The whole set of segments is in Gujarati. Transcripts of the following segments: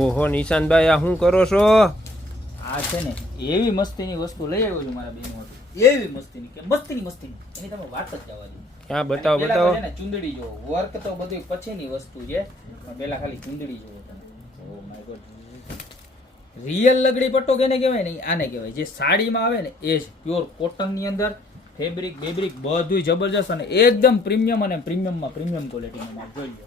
ઓહો નિશાંતભાઈ આ શું કરો છો? આ છે ને એવી મસ્તીની વસ્તુ લઈ આવ્યો છું મારા બેનો માટે. એવી મસ્તીની કે મસ્તીની એની તમે વાત જ જવા દો. ક્યાં બતાવો પેલા બતાવો. તો છે ને ચુંદડી જોવો. વર્ક તો બધું પછીની વસ્તુ છે, પણ પેલા ખાલી ચુંદડી જોવો તમે. Oh my God. રિયલ લગડી પટ્ટો કેને કહેવાય ને આને કહેવાય. જે સાડીમાં આવે ને એ જ પ્યોર કોટન ની અંદર ફેબ્રિક બેબ્રિક બધું જબરજસ્ત અને એકદમ પ્રીમિયમ અને પ્રીમિયમમાં પ્રીમિયમ ક્વોલિટીમાં માલ જોઈ લો.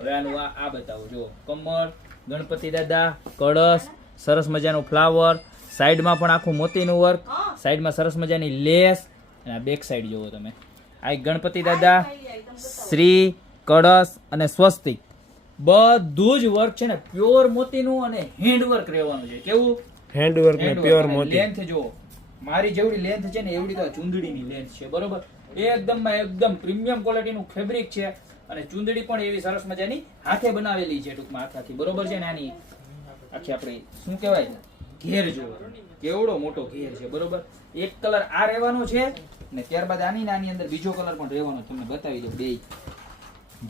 હવે આનું આ બતાવો જો કમર, ગણપતિ દાદા, કળશ, સરસ મજાનું ફ્લાવર, સાઈડમાં પણ આખું મોતીનું વર્ક, સાઈડમાં સરસ મજાની લેસ અને આ બેક સાઈડ જોવો તમે. આ એક ગણપતિ દાદા, શ્રી, કળશ અને સ્વસ્તિક બધું જ વર્ક છે ને પ્યોર મોતીનું અને હેન્ડ વર્ક રહેવાનું છે. કેવું? હેન્ડવર્ક ને પ્યોર મોતી. લેન્થ જો મારી જેવડી લેન્થ છે ને એવડી તો ચુંદડીની લેન્થ છે, બરોબર. એકદમ પ્રીમિયમ ક્વોલિટીનું ફેબ્રિક છે અને ચુંદડી પણ એવી સરસ મજાની હાથે બનાવેલી છે ટૂંકમાં આખાથી, બરોબર છે ને. આની આખી આપણે શું કહેવાય ઘેર જો કેવડો મોટો ઘેર છે, બરોબર. એક કલર આ રહેવાનો છે ને ત્યારબાદ આની અંદર બીજો કલર પણ રહેવાનો. તમને બતાવી દઉં બે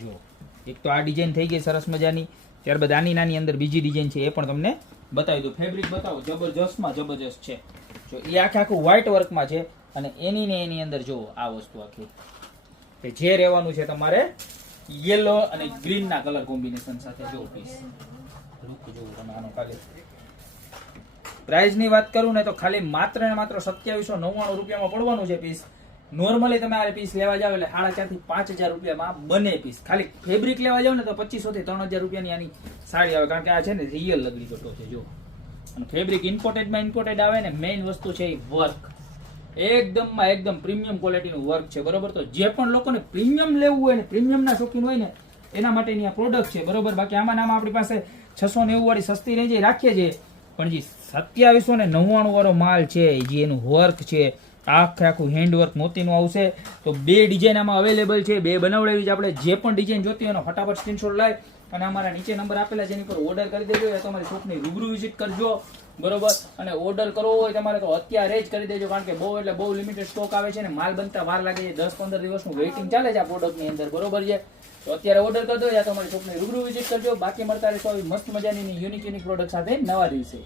જો. એક તો આ ડિઝાઇન થઈ ગઈ સરસ મજાની, ત્યારબાદ આની અંદર બીજી ડિઝાઇન છે એ પણ તમને બતાવી દઉં. ફેબ્રિક બતાવો જબરજસ્તમાં જબરજસ્ત છે જો. એ આખું વ્હાઇટ વર્કમાં છે અને એની અંદર જુઓ આ વસ્તુ આખી કે જે રહેવાનું છે તમારે યેલો અને ગ્રીન ના કલર કોમ્બિનેશન સાથે. જો પીસ લુક જોવો તમે આનો. ખાલી પ્રાઇસ ની વાત કરું ને તો ખાલી માત્ર ને માત્ર 2799 રૂપિયામાં પડવાનું છે પીસ. નોર્મલી તમે આ પીસ લેવા જાવ એટલે 4.5 થી 5000 રૂપિયામાં બને પીસ. ખાલી ફેબ્રિક લેવા જાવ ને તો 2500 થી 3000 રૂપિયાની આની સાડી આવે, કારણ કે આ છે ને રિયલ લગડી પટ્ટો છે જો. અને ફેબ્રિક ઇમ્પોર્ટેડ આવે ને મેઇન વસ્તુ છે એ વર્ક. એકદમ પ્રીમિયમ ક્વોલિટીનું વર્ક છે, બરોબર. તો જે પણ લોકોને પ્રીમિયમ લેવું હોય ને પ્રીમિયમના શોખીન હોય ને એના માટેની આ પ્રોડક્ટ છે, બરોબર. બાકી આમાં આપણી પાસે 690 વાળી સસ્તી રેન્જ રાખીએ છીએ, પણ જે 2799 વાળો માલ છે જે એનું વર્ક છે આખું હેન્ડવર્ક મોતીનું આવશે. તો બે ડિઝાઇન આમાં અવેલેબલ છે, બે બનાવડાવી છે આપણે. જે પણ ડિઝાઇન જોતી હોય એનો ફટાફટ સ્ક્રીનશોટ લાવી અને અમારા નીચે નંબર આપેલા છે એની પર ઓર્ડર કરી દેજો, યા તમારી શોપની રૂબરૂ વિઝિટ કરજો, બરોબર. અને ઓર્ડર કરવો હોય તમારે તો અત્યારે જ કરી દેજો, કારણ કે બહુ લિમિટેડ સ્ટોક આવે છે ને માલ બનતા વાર લાગે છે. 10-15 દિવસનું વેઇટિંગ ચાલે છે આ પ્રોડક્ટની અંદર, બરોબર છે. તો અત્યારે ઓર્ડર કરી દો યા તમારી શોપની રૂબરૂ વિઝિટ કરજો. બાકી મળતા રહેશો આવી મસ્ત મજાની યુનિક પ્રોડક્ટ સાથે નવા દિવસે.